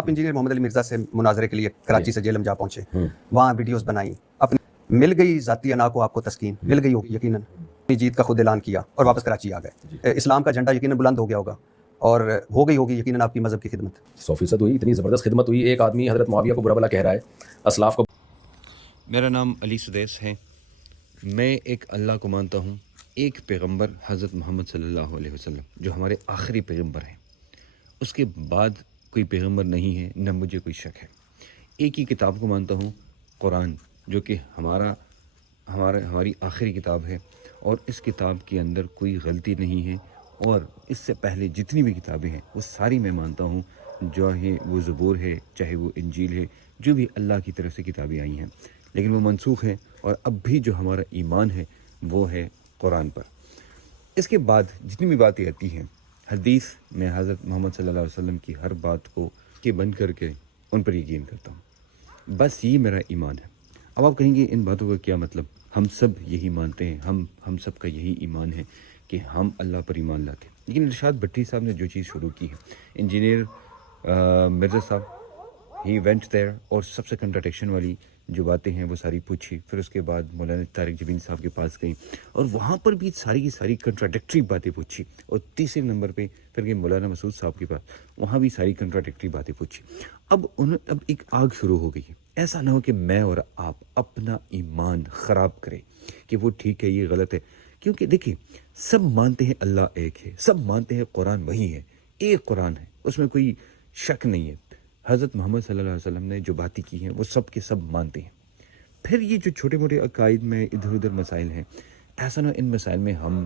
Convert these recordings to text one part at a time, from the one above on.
آپ انجینئر محمد علی مرزا سے مناظرے کے لیے کراچی سے جیلم جا پہنچے، وہاں ویڈیوز بنائیں، اپنی مل گئی ذاتی انا کو آپ کو تسکین مل گئی ہوگی یقیناً، اپنی جیت کا خود اعلان کیا اور واپس کراچی آ گئے، اسلام کا جھنڈا یقیناً بلند ہو گیا ہوگا اور ہو گئی ہوگی یقیناً آپ کی مذہب کی خدمت۔ 100% ہوئی، اتنی زبردست خدمت ہوئی، ایک آدمی حضرت معاویہ کو برا بھلا کہہ رہا ہے، اسلاف کو۔ میرا نام علی سدیس ہے، میں ایک اللہ کو مانتا ہوں، ایک پیغمبر حضرت محمد صلی اللہ علیہ وسلم جو ہمارے آخری پیغمبر ہیں، اس کے بعد کوئی پیغمبر نہیں ہے، نہ مجھے کوئی شک ہے۔ ایک ہی کتاب کو مانتا ہوں، قرآن، جو کہ ہماری آخری کتاب ہے، اور اس کتاب کے اندر کوئی غلطی نہیں ہے، اور اس سے پہلے جتنی بھی کتابیں ہیں وہ ساری میں مانتا ہوں، چاہے وہ زبور ہے، چاہے وہ انجیل ہے، جو بھی اللہ کی طرف سے کتابیں آئی ہیں، لیکن وہ منسوخ ہے، اور اب بھی جو ہمارا ایمان ہے وہ ہے قرآن پر۔ اس کے بعد جتنی بھی باتیں آتی ہیں حدیث میں، حضرت محمد صلی اللہ علیہ وسلم کی ہر بات کو بند کر کے ان پر یقین کرتا ہوں، بس یہ میرا ایمان ہے۔ اب آپ کہیں گے ان باتوں کا کیا مطلب؟ ہم سب یہی مانتے ہیں، ہم سب کا یہی ایمان ہے کہ ہم اللہ پر ایمان لاتے ہیں، لیکن ارشاد بھٹی صاحب نے جو چیز شروع کی ہے، انجینئر مرزا صاحب ہی وینٹ دیر، اور سب سے کنٹراڈکشن والی جو باتیں ہیں وہ ساری پوچھی، پھر اس کے بعد مولانا طارق جبین صاحب کے پاس گئی اور وہاں پر بھی ساری کی ساری کنٹراڈکٹری باتیں پوچھی، اور تیسرے نمبر پہ پھر گئی مولانا مسعود صاحب کے پاس، وہاں بھی ساری کنٹراڈکٹری باتیں پوچھی۔ اب ایک آگ شروع ہو گئی ہے، ایسا نہ ہو کہ میں اور آپ اپنا ایمان خراب کریں کہ وہ ٹھیک ہے یہ غلط ہے، کیونکہ دیکھیں سب مانتے ہیں اللہ ایک ہے، سب مانتے ہیں قرآن وہی ہے، ایک قرآن ہے، اس میں کوئی شک نہیں ہے۔ حضرت محمد صلی اللہ علیہ وسلم نے جو باتیں کی ہیں وہ سب کے سب مانتے ہیں۔ پھر یہ جو چھوٹے موٹے عقائد میں ادھر ادھر مسائل ہیں، ایسا نہ ان مسائل میں ہم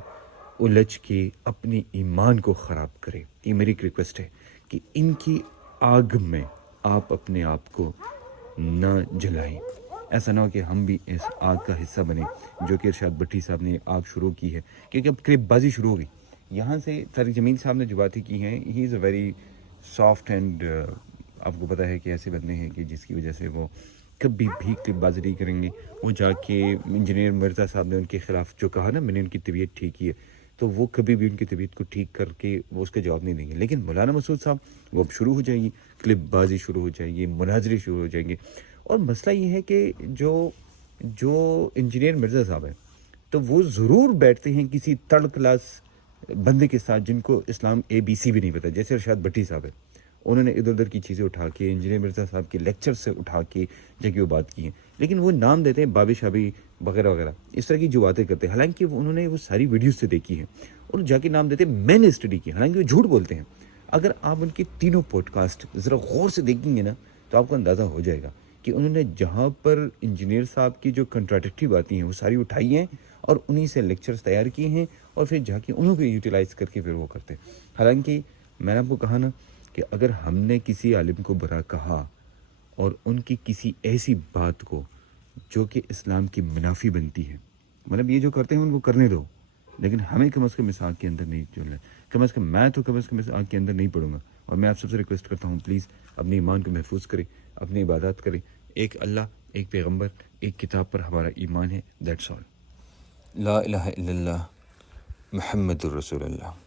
الجھ کے اپنے ایمان کو خراب کریں۔ یہ میری ایک ریکویسٹ ہے کہ ان کی آگ میں آپ اپنے آپ کو نہ جلائیں، ایسا نہ ہو کہ ہم بھی اس آگ کا حصہ بنیں جو کہ ارشاد بھٹی صاحب نے آگ شروع کی ہے، کیونکہ اب کلپ بازی شروع ہو گئی۔ یہاں سے طارق جمیل صاحب نے جو باتیں کی ہیں، ہی از اے ویری سافٹ اینڈ آپ کو پتہ ہے کہ ایسے بندے ہیں کہ جس کی وجہ سے وہ کبھی بھی کلپ بازی نہیں کریں گے۔ وہ جا کے انجینئر مرزا صاحب نے ان کے خلاف جو کہا نا، میں نے ان کی طبیعت ٹھیک کی ہے، تو وہ کبھی بھی ان کی طبیعت کو ٹھیک کر کے وہ اس کا جواب نہیں دیں گے۔ لیکن مولانا مسعود صاحب وہ اب شروع ہو جائیں گی، کلپ بازی شروع ہو جائے گی، مناظرے شروع ہو جائیں گے، اور مسئلہ یہ ہے کہ جو انجینئر مرزا صاحب ہیں تو وہ ضرور بیٹھتے ہیں کسی تھرڈ کلاس بندے کے ساتھ جن کو اسلام ABC بھی نہیں پتہ، جیسے ارشاد بھٹی صاحب ہے، انہوں نے ادھر ادھر کی چیزیں اٹھا کے انجینئر مرزا صاحب کے لیکچر سے اٹھا کے جا کے وہ بات کی ہیں، لیکن وہ نام دیتے ہیں بابی شابی وغیرہ وغیرہ، اس طرح کی جو باتیں کرتے ہیں، حالانکہ انہوں نے وہ ساری ویڈیوز سے دیکھی ہیں، اور جا کے نام دیتے ہیں میں نے اسٹڈی کی، حالانکہ وہ جھوٹ بولتے ہیں۔ اگر آپ ان کے تینوں پوڈ کاسٹ ذرا غور سے دیکھیں گے نا تو آپ کو اندازہ ہو جائے گا کہ انہوں نے جہاں پر انجینئر صاحب کی جو کنٹراڈکٹری باتیں ہیں وہ ساری اٹھائی ہیں اور انہی سے لیکچرز تیار کیے ہیں، اور پھر جا کے انہوں کو یوٹیلائز کر کے پھر وہ کرتے ہیں۔ حالانکہ میں نے آپ کو کہا نا کہ اگر ہم نے کسی عالم کو برا کہا اور ان کی کسی ایسی بات کو جو کہ اسلام کی منافی بنتی ہے، مطلب یہ جو کرتے ہیں ان کو کرنے دو، لیکن ہمیں کم از کم اس آگ کے اندر نہیں چلنا ہے، کم از کم میں تو کم از کم اس آگ کے اندر نہیں پڑوں گا۔ اور میں آپ سب سے ریکویسٹ کرتا ہوں پلیز اپنے ایمان کو محفوظ کریں، اپنی عبادات کریں، ایک اللہ، ایک پیغمبر، ایک کتاب پر ہمارا ایمان ہے، دیٹس آل۔ لا الہ الا اللہ محمد الرسول اللہ۔